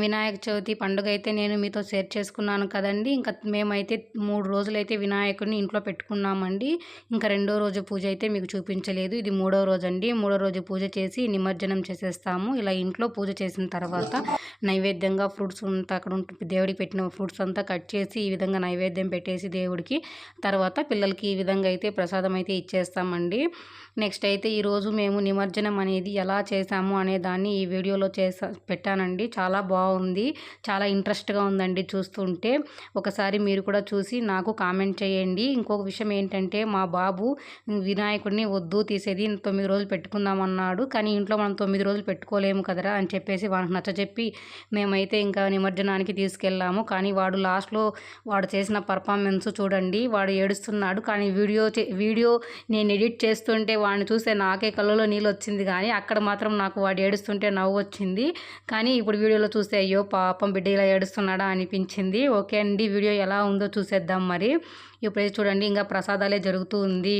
వినాయక చవితి పండుగ అయితే నేను మీతో షేర్ చేసుకున్నాను కదండి. ఇంకా మేమైతే మూడు రోజులైతే వినాయకుడిని ఇంట్లో పెట్టుకున్నామండి. ఇంకా రెండో రోజు పూజ అయితే మీకు చూపించలేదు. ఇది మూడో రోజు అండి మూడో రోజు పూజ చేసి నిమజ్జనం చేసేస్తాము. ఇలా ఇంట్లో పూజ చేసిన తర్వాత నైవేద్యంగా ఫ్రూట్స్ అంతా అక్కడ దేవుడికి పెట్టిన ఫ్రూట్స్ అంతా కట్ చేసి ఈ విధంగా నైవేద్యం పెట్టేసి దేవుడికి తర్వాత పిల్లలకి ఈ విధంగా అయితే ప్రసాదం అయితే ఇచ్చేస్తామండి. నెక్స్ట్ అయితే ఈరోజు మేము నిమజ్జనం అనేది ఎలా చేసాము అనే దాన్ని ఈ వీడియోలో చేసా పెట్టానండి. చాలా బాగుంది. చాలా ఇంట్రెస్ట్గా ఉందండి చూస్తుంటే. ఒకసారి మీరు కూడా చూసి నాకు కామెంట్ చేయండి. ఇంకొక విషయం ఏంటంటే మా బాబు వినాయకుడిని వద్దు తీసేది తొమ్మిది రోజులు పెట్టుకుందామన్నాడు. కానీ ఇంట్లో మనం తొమ్మిది రోజులు పెట్టుకోలేము కదరా అని చెప్పేసి వాడికి నచ్చజెప్పి మేమైతే ఇంకా నిమజ్జనానికి తీసుకెళ్ళాము. కానీ వాడు లాస్ట్లో వాడు చేసిన పర్ఫార్మెన్స్ చూడండి వాడు ఏడుస్తున్నాడు. కానీ వీడియో చే- వీడియో నేను ఎడిట్ చేస్తుంటే వాడిని చూస్తే నాకే కళ్ళలో నీళ్ళు వచ్చింది. కానీ అక్కడ మాత్రం నాకు వాడు ఏడుస్తుంటే నవ్వు వచ్చింది. కానీ ఇప్పుడు వీడియోలో చూస్తే అయ్యో పాపం బిడ్డ ఇలా ఏడుస్తున్నాడా అనిపించింది. ఓకే అండి వీడియో ఎలా ఉందో చూసేద్దాం మరి. ఇప్పుడైతే చూడండి ఇంకా ప్రసాదాలే జరుగుతూ ఉంది.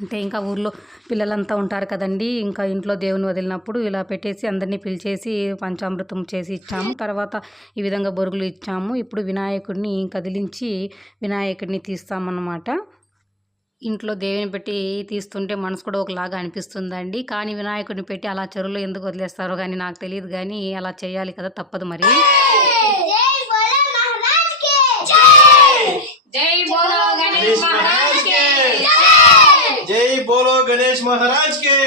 అంటే ఇంకా ఊర్లో పిల్లలంతా ఉంటారు కదండి. ఇంకా ఇంట్లో దేవుని వదిలినప్పుడు ఇలా పెట్టేసి అందరినీ పిలిచేసి పంచామృతం చేసి ఇచ్చాము. తర్వాత ఈ విధంగా బొరుగులు ఇచ్చాము. ఇప్పుడు వినాయకుడిని కదిలించి వినాయకుడిని తీస్తామన్నమాట. ఇంట్లో దేవుని పెట్టి తీస్తుంటే మనసు కూడా ఒకలాగా అనిపిస్తుందండి. కానీ వినాయకుడిని పెట్టి అలా చెరువులో ఎందుకు వదిలేస్తారో కానీ నాకు తెలియదు కానీ అలా చేయాలి కదా తప్పదు మరి. జై బోలో గణేష్ మహారాజ్ కే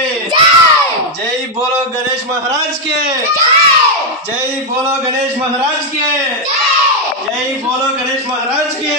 జై బోలో గణేష్ మహారాజ్ కే జై బోలో గణేష్ మహారాజ్ కే జై బోలో గణేష్ మహారాజ్ కే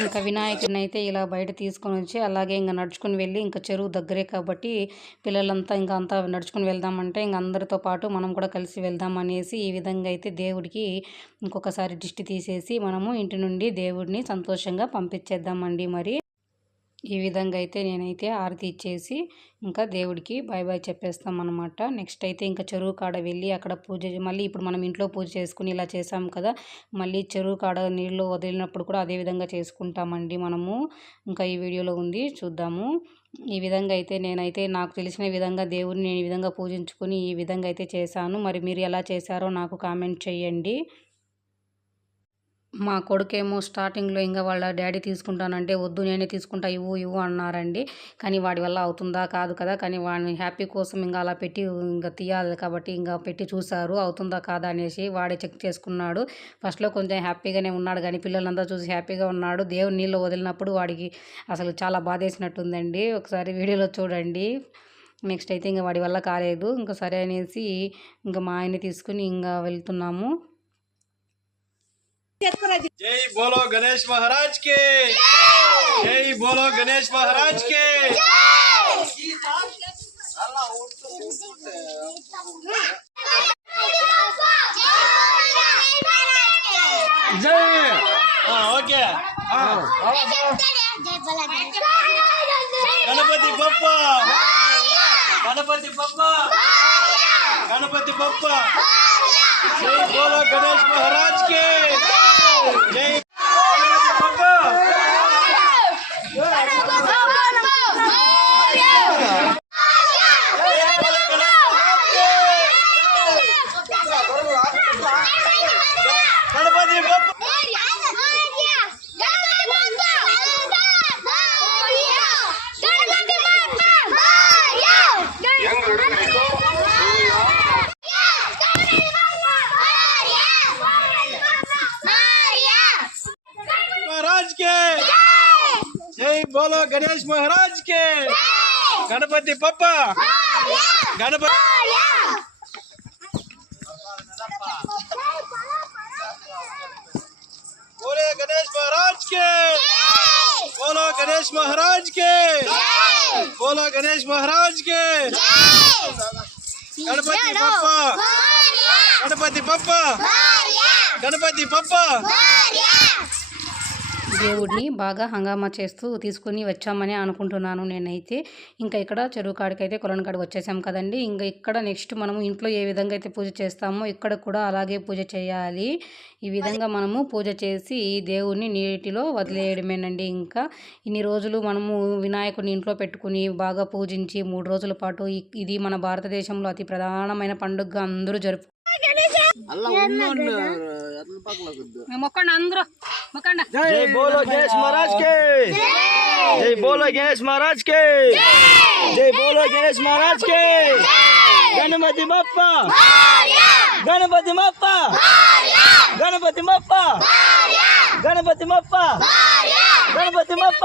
ఇంకా వినాయకుడిని అయితే ఇలా బయట తీసుకొని వచ్చి అలాగే ఇంకా నడుచుకుని వెళ్ళి ఇంకా చెరువు దగ్గరే కాబట్టి పిల్లలంతా ఇంకా అంతా నడుచుకుని వెళ్దామంటే ఇంక అందరితో పాటు మనం కూడా కలిసి వెళ్దాం అనేసి ఈ విధంగా అయితే దేవుడికి ఇంకొకసారి దిష్టి తీసేసి మనము ఇంటి నుండి దేవుడిని సంతోషంగా పంపించేద్దామండి మరి. ఈ విధంగా అయితే నేనైతే ఆరతి ఇచ్చేసి ఇంకా దేవుడికి బాయ్ బాయ్ చెప్పేస్తాం అనమాట నెక్స్ట్ అయితే ఇంకా చెరువు కాడ వెళ్ళి అక్కడ పూజ మళ్ళీ ఇప్పుడు మనం ఇంట్లో పూజ చేసుకుని ఇలా చేసాం కదా మళ్ళీ చెరువు కాడ నీళ్ళు వదిలినప్పుడు కూడా అదే విధంగా చేసుకుంటామండి మనము. ఇంకా ఈ వీడియోలో ఉంది చూద్దాము. ఈ విధంగా అయితే నేనైతే నాకు తెలిసిన విధంగా దేవుడిని నేను ఈ విధంగా పూజించుకుని ఈ విధంగా అయితే చేశాను. మరి మీరు ఎలా చేశారో నాకు కామెంట్ చేయండి. మా కొడుకేమో స్టార్టింగ్లో ఇంకా వాళ్ళ డాడీ తీసుకుంటానంటే వద్దు నేనే తీసుకుంటా ఇవ్వు ఇవ్వు అన్నారండి. కానీ వాడి వల్ల అవుతుందా? కాదు కదా. కానీ వాడిని హ్యాపీ కోసం ఇంకా అలా పెట్టి ఇంకా తీయాలి కాబట్టి ఇంకా పెట్టి చూశారు. అవుతుందా? కాదా? అనేసి వాడే చెక్ చేసుకున్నాడు. ఫస్ట్లో కొంచెం హ్యాపీగానే ఉన్నాడు కానీ పిల్లలంతా చూసి హ్యాపీగా ఉన్నాడు. దేవుని నీళ్ళు వదిలినప్పుడు వాడికి అసలు చాలా బాధేసినట్టుందండి. ఒకసారి వీడియోలో చూడండి. నెక్స్ట్ అయితే ఇంకా వాడి వల్ల కాలేదు. ఇంకా సరే అనేసి ఇంకా మా ఆయన్ని తీసుకుని ఇంకా వెళ్తున్నాము. जय बोलो गणेश महाराज के जय बोलो गणेश महाराज के जय हाँ ओके हाँ गणपति बप्पा गणपति बप्पा गणपति बप्पा जय बोलो गणेश महाराज के Yay! Yay! गणेश महाराज के। गणपति पप्पा। गणपति बोले गणेश महाराज के। बोलो गणेश महाराज के। बोलो गणेश महाराज के। गणपति पप्पा। गणपति पप्पा। गणपति पप्पा। దేవుడిని బాగా హంగామా చేస్తూ తీసుకుని వచ్చామని అనుకుంటున్నాను నేనైతే. ఇంకా ఇక్కడ చెరువు కాడికైతే కొలను కాడికి వచ్చేసాం కదండి. ఇంకా ఇక్కడ నెక్స్ట్ మనము ఇంట్లో ఏ విధంగా అయితే పూజ చేస్తామో ఇక్కడ కూడా అలాగే పూజ చేయాలి. ఈ విధంగా మనము పూజ చేసి ఈ దేవుడిని నీటిలో వదిలేయడమేనండి ఇంకా. ఇన్ని రోజులు మనము వినాయకుడిని ఇంట్లో పెట్టుకుని బాగా పూజించి మూడు రోజుల పాటు ఇది మన భారతదేశంలో అతి ప్రధానమైన పండుగ అందరూ జరుపు ಮಕ್ಕೊಂಡ ಅಂದ್ರು ಮಕ್ಕೊಂಡ ಜೈ ಬೋಲೋ ಗಣೇಶ್ ಮಹಾರಾಜ್ ಕೆ ಜೈ ಬೋಲೋ ಗಣೇಶ್ ಮಹಾರಾಜ್ ಕೆ ಜೈ ಬೋಲೋ ಗಣೇಶ್ ಮಹಾರಾಜ್ ಕೆ ಗಣಪತಿ ಬಪ್ಪ ಗಣಪತಿ ಬಪ್ಪ ಗಣಪತಿ ಬಪ್ಪ ಗಣಪತಿ ಬಪ್ಪ ಗಣಪತಿ ಬಪ್ಪ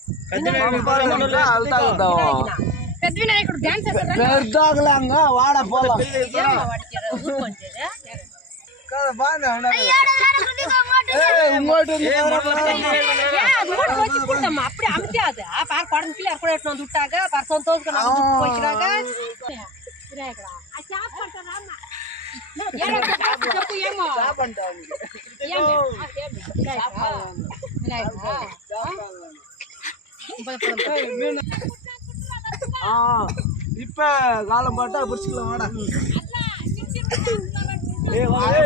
పెద్దవినాయకుడు డాన్స్ పెద్దోగలంగ వాడ పోదాం ఇంకోటి అప్పుడే అమ్మితే అది పార్ కొడని పిల్లలు కూడా ఎట్లా దుట్టాక పార్ సంతోషంగా వచ్చినాక చెప్పు ఏమో ஆ இப்போ காலம் பாட்டா பிடிச்சிக்கலாம் வாடா. ஏ வாடா